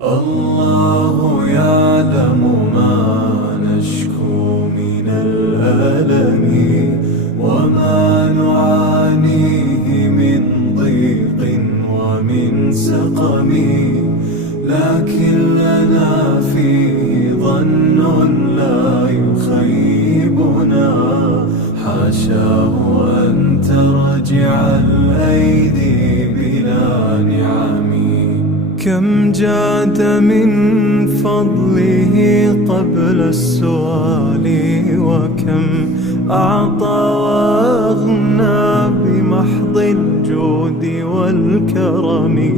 الله يعلم ما نشكو من الألم وما نعانيه من ضيق ومن سقم، لكن لنا فيه ظن لا يخيبنا، حاشاه أن ترجع الأيدي بلا نعم. كم جاد من فضله قبل السؤال، وكم أعطى وأغنى بمحض الجود والكرم.